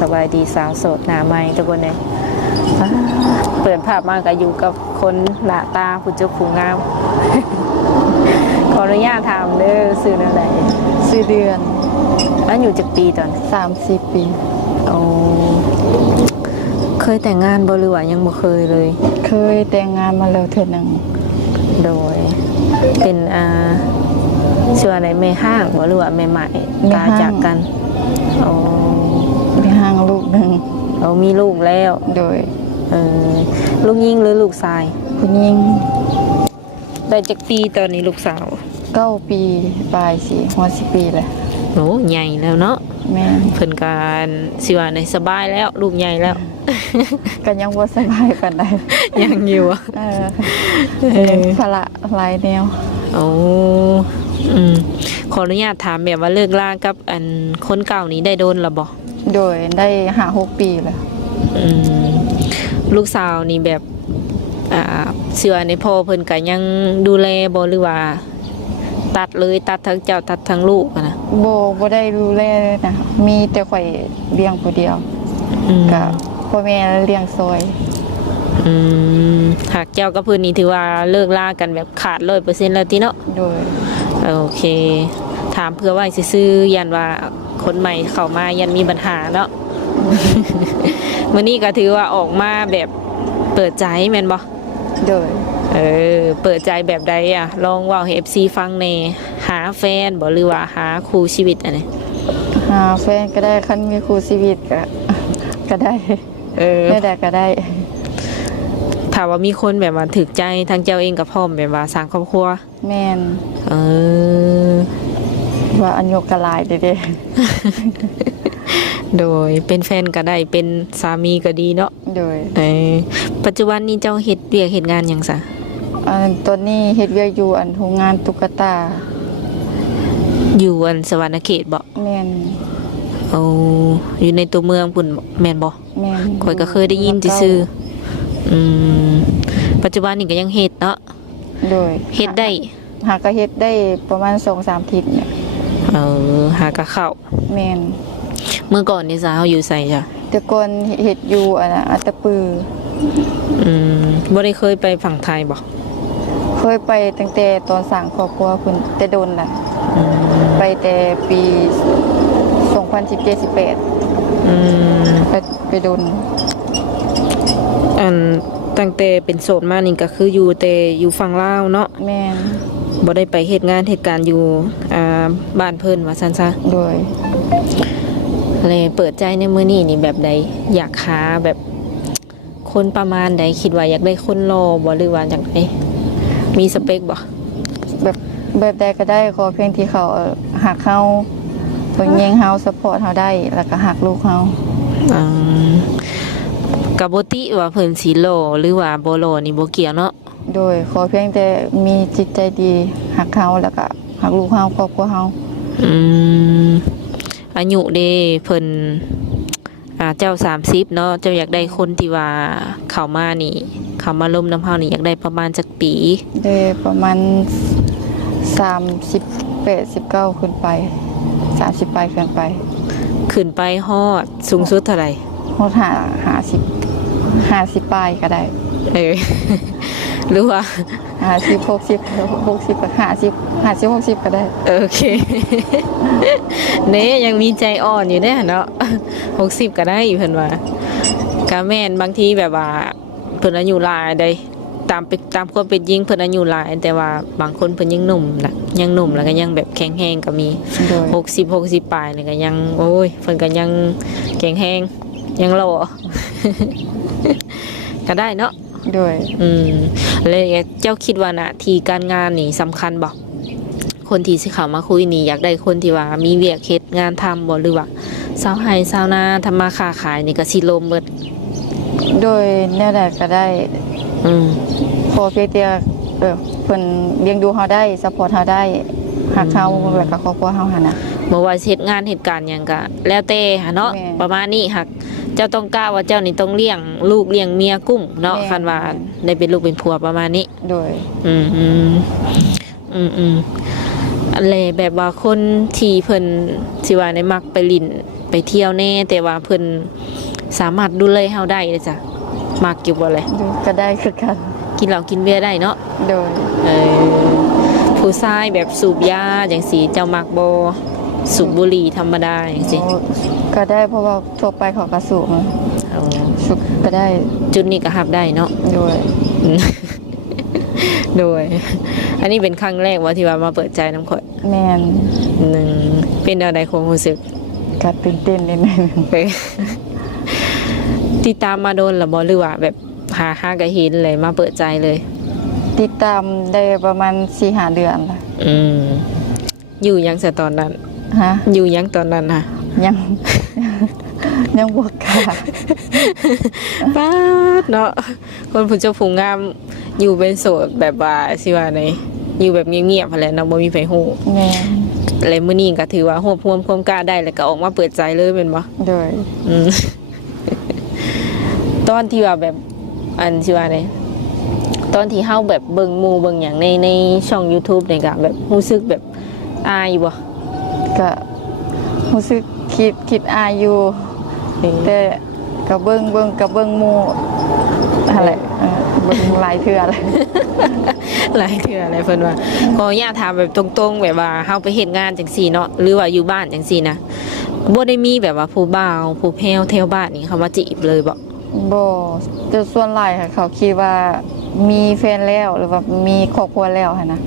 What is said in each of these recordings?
สบายดีสาวโสดหน้าใหม่ทุกคนเลยเปิดภาพมาก็อยู่กับคนหน้าตาผู้เจ้าผู้งาม ขออนุญาตถามเด้อซื้อแนวไหน ซื้อเดือน แล้วอยู่จากปีตอน 30 ปี โอ้เคยแต่งงานบ่หรือว่ายังบ่เคยเลย เคยแต่งงานมาแล้วเทื่อหนึง โดยเป็นชื่ออะไรแม่ห้างบ่หรือว่าแม่ใหม่ตาจากกันโอ้ มีห้างลูกหนึง เรามีลูกแล้ว โดย ลูกยิงหรือลูกชาย ผู้หญิง ได้จากปีตอนนี้ลูกสาว 9 ปีปลายสิหัว10 ปีแหละ โหใหญ่แล้วเนาะ แม่น เพิ่นการสิว่าในสบายแล้วลูกใหญ่แล้ว ก็ยังบ่สบายปานใด ยังอยู่อะ ภาระหลายแนว โอ้ขออนุญาตถามแบบว่าเลิกลากับอันคนเก่านี้ได้โดนหรือบ่ โดยได้5-6 ปีแล้ว ลูกสาวนี่แบบเชื่อในพ่อเพิ่นก็ยังดูแลบ่หรือว่า ตัดเลยตัดทั้งเจ้าตัดทั้งลูกอะนะ บ่ได้ดูแลนะมีแต่ข่อยเลี้ยงผู้เดียวก็พ่อแม่เลี้ยงซอย หากเจ้ากับเพิ่นนี่ถือว่าเลิกลากันแบบขาด 100% แล้วติเนาะ โดย โอเคถามเพื่อไว้ซื่อๆยันว่าคนใหม่เข้ามายันมีปัญหาเนาะ มื้อนี้ก็ถือว่าออกมาแบบเปิดใจแม่นบ่ โดย เปิดใจแบบใดอ่ะลองเว้าให้ FC ฟังแหน่หาแฟนบ่หรือว่าหาคู่ชีวิตอันนี้ หาแฟนก็ได้คันมีคู่ชีวิตก็ได้ไม่ได้ก็ได้ ถ้าว่ามีคนแบบว่าถึกใจทางเจ้าเองก็พร้อมแบบว่าสร้างครอบครัว แม่น เออ ว่าอันยกกะลายเด้ โดยเป็นแฟนก็ได้เป็นสามีก็ดีเนาะ โดย ปัจจุบันนี้เจ้าเฮ็ดเวียกเฮ็ดงานหยังซะ ตอนนี้เฮ็ดเวียกอยู่อันโรงงานตุ๊กตา อยู่อันสวรรณเขตบ่ แม่น เอาอยู่ในตัวเมืองพุ่นแม่นบ่ แม่น ข่อยก็เคยได้ยินซื่อๆปัจจุบันนี้ก็ยังเฮ็ดเนาะ โดย เฮ็ดได้ หาก็เฮ็ดได้ประมาณ 2-3 อาทิตย์เนี่ย หากะเข้า แม่น เมื่อก่อนนี่ซะเฮาอยู่ไสจ้ะ แต่ก่อนเฮ็ดอยู่อัตตปือ บ่ได้เคยไปฝั่งไทยบ่ เคยไปตั้งแต่ตอนสร้างครอบครัวเพิ่นแต่โดนล่ะไปแต่ปี2017-18ไปโดน ตั้งแต่เป็นโสดมานี่ก็คืออยู่แต่อยู่ฝั่งลาวเนาะ แม่น บ่ได้ไปเฮ็ดงานเหตุการณ์อยู่บ้านเพิ่นว่าซั่นซะ โดย เลยเปิดใจในมื้อนี้นี่แบบใดอยากหาแบบคนประมาณใดคิดว่าอยากได้คนรอบ่หรือว่าจังไดมีสเปคบ่ แบบใดก็ได้ขอเพียงที่เขาหักเฮาเพิ่นแยงเฮาซัพพอร์ตเฮาได้แล้วก็หักลูกเฮา ก็บ่ติว่าเพิ่นสิหล่อหรือว่าบ่หล่อนี่บ่เกี่ยวเนาะ โดยขอเพียงแต่มีจิตใจดีหักเฮาแล้วก็หักลูกเฮาครอบครัวเฮา อายุเด้เพิ่นเจ้า30เนาะเจ้าอยากได้คนที่ว่าเข้ามานี่เข้ามาร่วมน้ำเฮานี่อยากได้ประมาณจักปี ได้ประมาณ38-19ขึ้นไป30ปลายขึ้นไป ขึ้นไปฮอดสูงสุดเท่าไหร่ ฮอด50ปลายก็ได้ หรือว่า 60ก็50 60ก็ได้ โอเค เน่ยังมีใจอ่อนอยู่เด้เนาะ60ก็ได้เพิ่นว่าก็แม่นบางทีแบบว่าเพิ่นอายุหลายได้ตามความเป็นจริงเพิ่นอายุหลายแต่ว่าบางคนเพิ่นยังหนุ่มนะยังหนุ่มแล้วก็ยังแบบแข็งแรงก็มี โดย 60ปลายนี่ก็ยังโอ้ยเพิ่นก็ยังแข็งแรงยังหล่อ ก็ได้เนาะ โดย เลยเจ้าคิดว่าหน้าที่การงานนี่สำคัญบ่คนที่สิเข้ามาคุยนี่อยากได้คนที่ว่ามีเวียกเฮ็ดงานทำบ่หรือว่าชาวไร่ชาวนาทำมาค้าขายนี่ก็สิลมเบิด โดยแนวใดก็ได้ ขอเพียงแต่เพิ่นเลี้ยงดูเฮาได้ซัพพอร์ตเฮาได้หักเฮาแล้วก็ครอบครัวเฮาหั่นน่ะ บ่ว่าเฮ็ดงานเหตุการณ์หยังก็แล้วแต่หั้นเนาะ แม่ ประมาณนี้หักเจ้าต้องกล้าว่าเจ้านี่ต้องเลี้ยงลูกเลี้ยงเมียกุ้มเนาะ แม่ คันว่าได้เป็นลูกเป็นผัวประมาณนี้ โดย อะไรแบบว่าคนที่เพิ่นสิว่าในมักไปลิ้น ไปเที่ยวแน่แต่ว่าเพิ่นสามารถดูแลเฮาได้เลยจ้ะมักอยู่บ่เลย ก็ได้คือกัน กินเหล้ากินเบียร์ได้เนาะ โดย ผู้ชายแบบสูบยาจังซี่เจ้ามักบ่สูบบุหรี่ธรรมดาจังซี่ ก็ได้เพราะว่าทั่วไปเขากระสูบ เอา สุกก็ได้ จุดนี้ก็รับได้เนาะ โดย โดย อันนี้เป็นครั้งแรกว่าที่ว่ามาเปิดใจน้ำข่อย แมน หนึ่งเป็นอะไรความรู้สึก กัตื่นเต้นนิดนึง เอ้ยติดตามมาโดนหรือบ่หรือว่าแบบหากระเห็นเลยมาเปิดใจเลย ติดตามได้ประมาณ 4-5 เดือนละ อืมอยู่ยังแต่ตอนนั้น ฮะ อยู่ยังตอนนั้นฮะ ยัง ยังบวกกล้า ป้าดเนาะคนผู้เจ้าผู้งามอยู่เป็นโสดแบบว่าสิว่าไดอยู่แบบเงียบๆหั่นแหละเนาะบ่มีไผฮู้ แม่น อะไรมื้อนี้ก็ถือว่ารวบรวมความกล้าได้แล้วก็ออกมาเปิดใจเลยแม่นบ่ โดย อืม ตอนที่ว่าแบบอันสิว่าไดตอนที่เฮาแบบเบิ่งหมู่เบิ่งหยังในช่อง YouTube นี่ก็แบบรู้สึกแบบอายบ่ ก็รู้สึกคิดอายอยู่ แต่ก็เบิ่งหมู่อะไรเบิ่งหลายเทื่อเลย หลายเทื่ออะไรเพิ่นว่าขออนุญาตถามแบบตรงๆแบบว่าเฮาไปเฮ็ดงานจังซี่เนาะหรือว่าอยู่บ้านจังซี่นะบ่ได้มีแบบว่าผู้บ่าวผู้แพ้วแถวบ้านนี่เขามาจีบเลยบ่ บ่แต่ส่วนหลายค่ะเขาคิดว่ามีแฟนแล้วหรือว่ามีครอบครัวแล้วหั่นนะ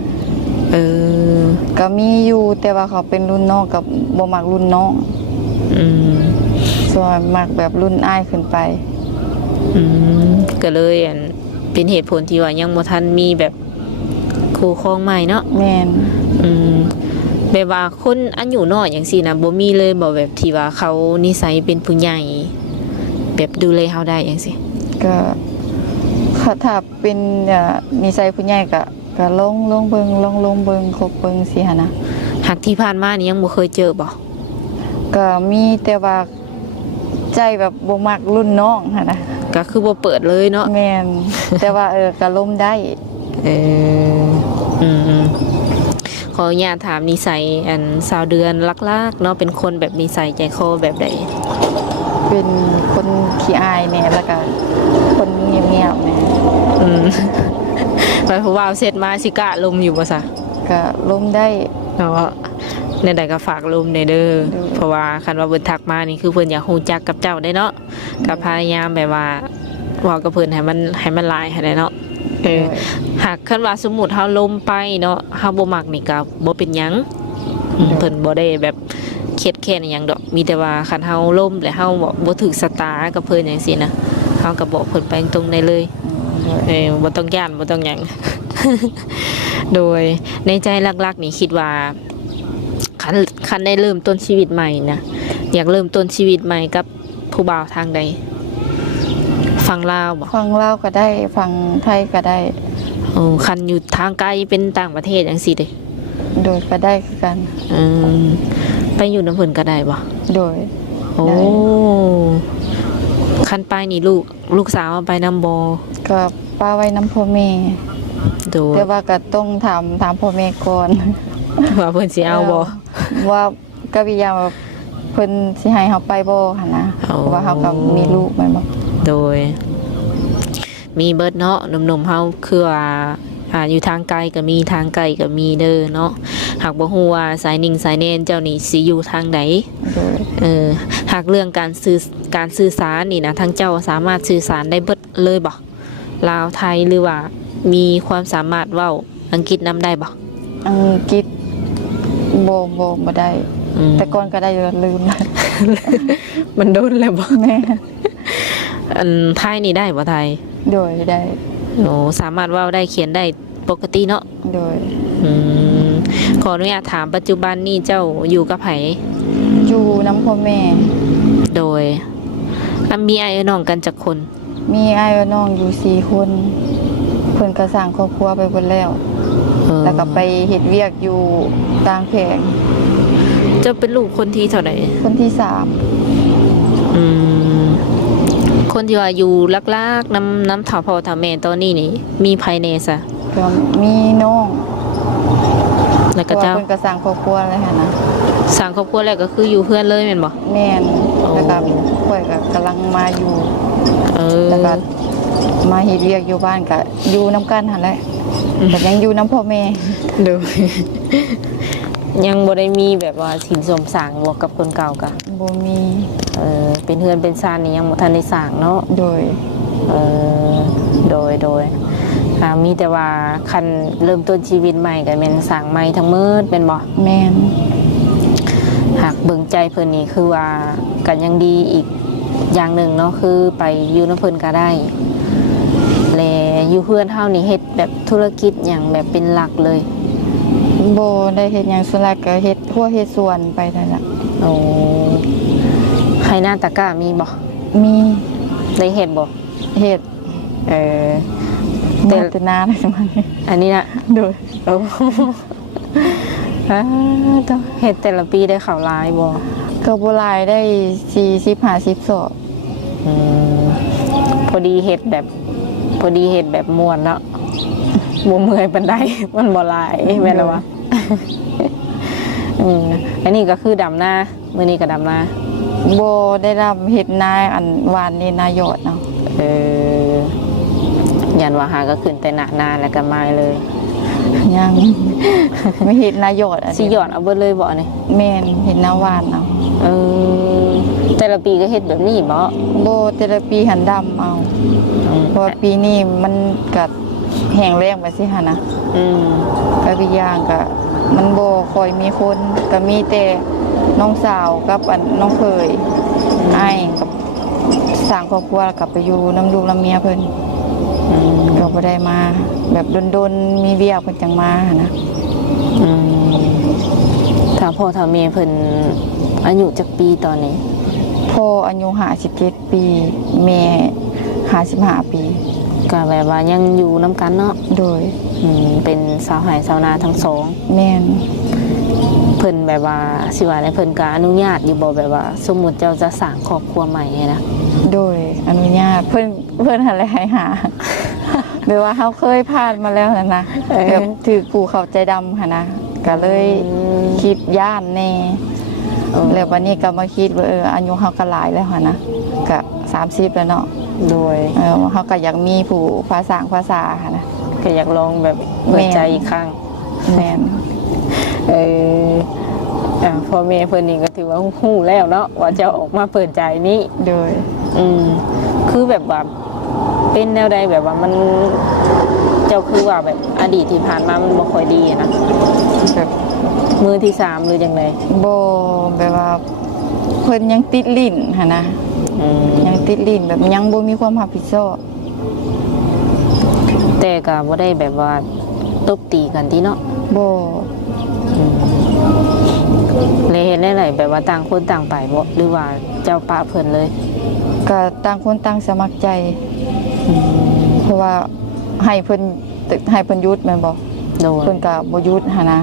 เออ ก็มีอยู่แต่ว่าเขาเป็นรุ่นน้องกับบ่มักรุ่นน้อง อืม ส่วนมักแบบรุ่นอ้ายขึ้นไป อืมก็เลยอันเป็นเหตุผลที่ว่ายังบ่ทันมีแบบคู่ครองใหม่เนาะ แม่น อืมแบบว่าคนอายุน้อยจังซี่นะบ่มีเลยบ่แบบที่ว่าเขานิสัยเป็นผู้ใหญ่แบบดูแลเฮาได้จังซี่ ก็ถ้าเป็นนิสัยผู้ใหญ่ก็ลองเบิ่งคบเบิ่งสิหั่นนะ หักที่ผ่านมานี่ยังบ่เคยเจอบ่ ก็มีแต่ว่าใจแบบบ่มักรุ่นน้องหั่นนะ ก็คือบ่เปิดเลยเนาะ แม่น แต่ว่าก็ล้มได้ เอออืมขออนุญาตถามนิสัยอันสาวเดือนลักๆเนาะเป็นคนแบบนิสัยใจคอแบบใด เป็นคนขี้อายแหน่แล้วก็คนเงียบๆแหน่ อืม ไปผู้บ่าวเสร็จมาสิกะลมอยู่บ่ซะ ก็ล้มได้ เนาะในใดก็ฝากลมในเด้อ เด้อ เพราะว่าคันว่าเพิ่นทักมานี่คือเพิ่นอยากฮู้จักกับเจ้าได้เนาะก็พยายามแบบว่าเว้ากับเพิ่นให้มันหลายให้ได้เนาะเออ หากคันว่าสมมุติเฮาล้มไปเนาะเฮาบ่มักนี่ก็บ่เป็นหยังเพิ่นบ่ได้แบบเครียดแค้นหยังดอกมีแต่ว่าคันเฮาล้มแล้วเฮาบ่ถูกสตากับเพิ่นจังซี่นะเฮาก็บอกเพิ่นไปตรงๆได้เลยบ่ต้องย้านบ่ต้องหยัง โดยในใจลักๆนี่คิดว่าคันได้เริ่มต้นชีวิตใหม่นะอยากเริ่มต้นชีวิตใหม่กับผู้บ่าวทางใดฟังลาวบ่ ฟังลาวก็ได้ฟังไทยก็ได้ โอ้คันอยู่ทางไกลเป็นต่างประเทศจังซี่เด้ โดยก็ได้คือกัน อืมไปอยู่น้ำเพิ่นก็ได้บ่ โดย โอ้คันไปนี่ลูกสาวเอาไปนำบ่ ก็ป้าไว้น้ำพ่อแม่ โดย แต่ว่าก็ต้องถามพ่อแม่ก่อน ว่าเพิ่นสิเอาบ่ ว่าก็พยายามว่าเพิ่นสิให้เฮาไปบ่หั่นนะ อ๋อ เพราะว่าเฮาก็มีลูกแม่นบ่ โดย มีเบิดเนาะหนุ่มๆเฮาคือว่าอยู่ทางไกลก็มีทางไกลก็มีเด้อเนาะหากบ่ฮู้ว่าสายนิ่งสายแน่นเจ้านี่สิอยู่ทางใด โดย หากเรื่องการสื่อสารนี่นะทั้งเจ้าสามารถสื่อสารได้เบิดเลยบ่ลาวไทยหรือว่ามีความสามารถเว้าอังกฤษนำได้บ่ อังกฤษบ่ได้ อืม แต่ก่อนก็ได้อยู่ลืม มันโดนแล้วบ่ แม่ อันไทยนี่ได้บ่ไทย โดยได้ โอ้สามารถเว้าได้เขียนได้ปกติเนาะ โดย อืมขออนุญาตถามปัจจุบันนี่เจ้าอยู่กับไผ อยู่น้ำพ่อแม่ โดยมีไอ้น้องกันจักคน มีอ้ายกับน้องอยู่4คนเพิ่นก็สร้างครอบครัวไปเบิดแล้ว แล้วก็ไปเฮ็ดเวียกอยู่ต่างแผง เจ้าเป็นลูกคนที่เท่าไหร่ คนที่3 อืมคนที่ว่าอยู่ลักๆน้ำเถาพ่อเถาแม่ตอนนี้นี่มีภายในซะ ก็มีน้อง แล้ว เพ ก็ ราะว่า เจ้า เพิ่นก็สร้างครอบครัวเลยหั่นนะ สร้างครอบครัวแรกก็คืออยู่เพื่อนเลยแม่นบ่ แม่น โอ้ แล้วก็ข่อยก็กำลังมาอยู่ เออ แล้วก็มาเฮ็ดเวียกอยู่บ้านก็อยู่นํกันหั่นแหละก็ยังอยู่นํพ่อแม่ ดู ยังบ่ได้มีแบบว่าสินสมสร้างบ่กับคนเก่ากะ บ่มี เป็นเฮือนเป็นซานนี่ยังบ่ทันได้สร้างเนาะ โดย เออโดยมีแต่ว่าคันเริ่มต้นชีวิตใหม่ก็แม่นสร้างใหม่ทั้งหมดแม่นบ่ แม่น หากเบิ่งใจเพิ่นนี่คือว่ากันยังดีอีกอย่างหนึ่งเนาะคือไปอยู่นำเพิ่นก็ได้และอยู่เพื่อนเฮานี่เฮ็ดแบบธุรกิจหยังแบบเป็นหลักเลย บ่ได้เฮ็ดหยังส่วนหลักก็เฮ็ดหัวเฮ็ดสวนไปนั่นล่ะ โอ้ไข่หน้าตะกร้ามีบ่ มี ได้เฮ็ดบ่ เฮ็ด เออ แต่นานแล้วมัน อันนี้นะ โดย โอ้ต้องเฮ็ดแต่ละปีได้ข่าวร้ายบ่ ก็บ่หลายได้40 50ศอก อืมพอดีเฮ็ดแบบม่วนเนาะบ่เมื่อยปานใด มันบ่หลายแม่นแล้ววะ อันนี้ก็คือดำนามื้อนี้ก็ดำนา บ่ได้รับเฮ็ดนาอันหวานนี่นายอดเนาะ ยันว่าหาก็ขึ้นแต่หน้านาแล้วก็มาเลย ยัง ไม่เฮ็ดนายอดอัน สิ นี้ หยอดเอาเบิดเลยบ่นี่ แม่นเฮ็ดนาหวานเอา เออแต่ละปีก็เฮ็ดแบบนี้บ่ บ่แต่ละปีหันดำเอา เพราะว่าปีนี้มันก็แห้งแล้งไปสิหั่นนะ อืม ก็อีกอย่างก็มันบ่ค่อยมีคนก็มีแต่น้องสาวกับอันน้องเคยอ้ายกับสร้างครอบครัวแล้วกลับไปอยู่น้ำลูกน้ำเมียเพิ่น อืม ก็บ่ได้มาแบบดนๆมีเวียกเพิ่นจังมาหั่นนะ อืมถ้าพ่อถ้าแม่เพิ่นอายุจักปีตอนนี้ พ่ออายุ57ปีแม่55ปี ก็แบบว่ายังอยู่นํกันเนาะ โดย เป็นสาวไร่สาวนาทั้งสอง แม่น เพิ่นแบบว่าสิว่าในเพิ่นก็อนุญาตอยู่บ่แบบว่า สมมุติเจ้าจะสร้างครอบครัวใหม่ไงนะ โดยอนุญาตเพิ่นหั่นแหละให้หา แบบว่าเขาเคยผ่านมาแล้วนะ แบบถือผู้เข้าใจดำค่ะนะก็เลยคิดย่านแน่แล้ววันนี้ก็มาคิดว่าอายุเขาก็หลายแล้วค่ะนะก็30แล้วเนาะ โดย เขาก็อยากมีผู้ภาษาค่ะนะ ก็อยากลองแบบเปิดใจอีกครั้ง แม่น พ่อแม่เพิ่นนี่ก็ถือว่าฮู้แล้วเนาะว่าจะออกมาเปิดใจนี้ โดย คือแบบว่าเป็นแนวใดแบบว่ามันเจ้าคือว่าแบบอดีตที่ผ่านมามันบ่ค่อยดีอะนะ แบบ มือที่สามหรือจังได บ่แบบว่าเพิ่นยังติดลิ้นค่ะนะยังติดลิ้นแบบยังบ่มีความรับผิดชอบ แต่ก็บ่ได้แบบว่าตบตีกันที่เนาะ บ่ เลยเห็นได้ไหนแบบว่าต่างคนต่างไปบ่หรือว่าเจ้าป้าเพิ่นเลย ก็ต่างคนต่างสมัครใจ เพราะว่าให้เพิ่นหยุดแม่นบ่ โดย เพิ่นก็บ่หยุดหันนะ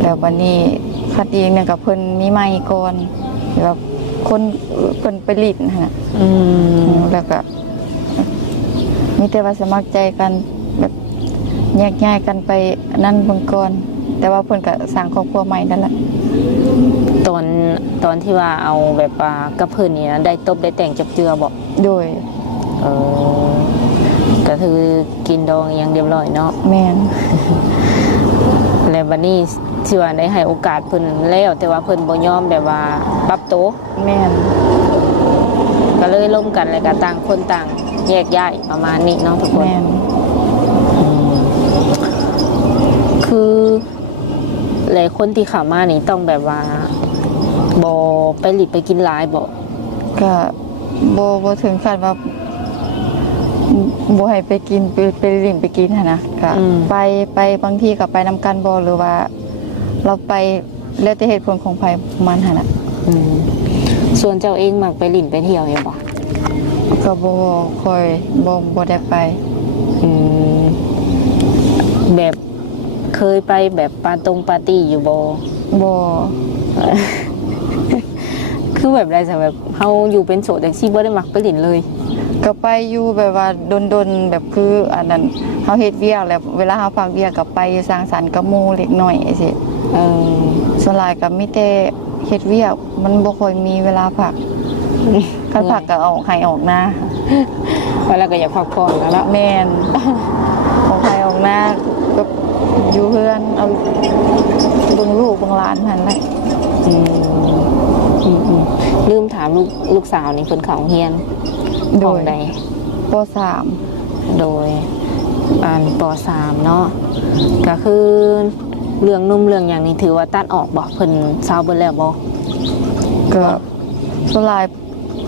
แล้ววันนี้คัดอีกหนึงก็เพิ่นมีไม้ก่อนแล้วคนเพิ่นไปลิ้นหั่นน่ะแล้วก็มีแต่ว่าสมัครใจกันแบบแยกย้ายกันไปนั่นเบิ่งก่อนแต่ว่าเพิ่นก็สร้างครอบครัวใหม่นั่นแหละ ตอนที่ว่าเอาแบบว่ากับเพิ่นนี่นะได้ตบได้แต่งจับเจือบ่ โดย เออก็คือกินดองอย่างเรียบร้อยเนาะ แม่น แล้วบัดนี้สิว่าได้ให้โอกาสเพิ่นแล้วแต่ว่าเพิ่นบ่ยอมแบบว่าปรับตัว แม่น ก็เลยล้มกันแล้วก็ต่างคนต่างแยกย้ายประมาณนี้เนาะทุกคน แม่น คือหลายคนที่เข้ามานี่ต้องแบบว่าบ่ไปหลิไปกินหลายบ่ ก็บ่ถึงขั้นว่าบ่ให้ไปกินไปลิ้นไปกินหั่นนะก็ไปบางทีก็ไปนำกันบ่หรือว่าเราไปแล้วแต่เหตุผลของไผมันหั่นน่ะ ส่วนเจ้าเองมักไปหลินไปเที่ยวอยู่บ่ ก็บ่ค่อยบ่ได้ไป แบบเคยไปแบบปาร์ตี้อยู่บ่ บ่ คือแบบไรสักแบบเฮาอยู่เป็นโสดจังซี่บ่ได้มักไปหลินเลย ก็ไปอยู่แบบว่าดนๆแบบคืออันนั้นเฮาเฮ็ดเวียกแล้วเวลาเฮาพักเวียกก็ไปสร้างสรรค์กับหมู่เล็กน้อยจังซี่ เออ ส่วนหลายก็มีแต่เฮ็ดเวียกมันบ่ค่อยมีเวลาพักคันพักก็ออกให้ออกนา ว่าแล้วก็อยากพักผ่อนแล้วเนาะ แม่นออกให้ออกนาก็อยู่เฮือนเอาเบิ่งลูกเบิ่งหลานหั่นแหละ อืมลืมถามลูกสาวนี่เพิ่นเข้าโรงเรียน โด ห้อง ย ใด ป .3 โดยอ่านป .3 เนาะก็คือเรื่องนุ่มเรื่องอย่างนี้ถือว่าตัดออกบ่เพิ่นเซาเบิดแล้วบ่ ก็ส่วนหลาย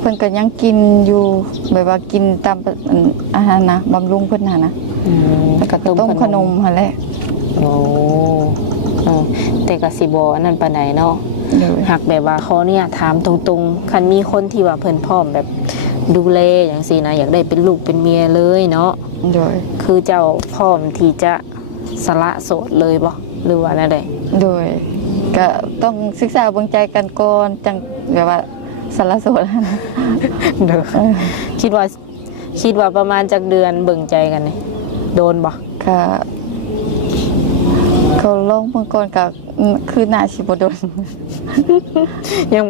เพิ่นก็ยังกินอยู่แบบว่ากินตามอาหารนะบำรุงเพิ่นน่ะนะ อืม แล้วก็ต้มขนมหั่นแหละ โอ้เออแต่ก็สิบ่อันนั้นปานใดเนาะ โดย หากแบบว่าเขาเนี่ยถามตรงๆคันมีคนที่ว่าเพิ่นพร้อมแบบดูแลอย่างซี่นะอยากได้เป็นลูกเป็นเมียเลยเนาะ โดย คือเจ้าพร้อมที่จะสละโสดเลยบ่หรือว่าแนวใด โดยก็ต้องศึกษาเบิ่งใจกันก่อนจังแบบว่าสารโสดนะ เด้อคิดว่าประมาณจักเดือนเบิ่งใจกันนี่โดนบ่ ก็เขาลองเมื่อก่อนก็คือหน้าสิบ่โดน ยัง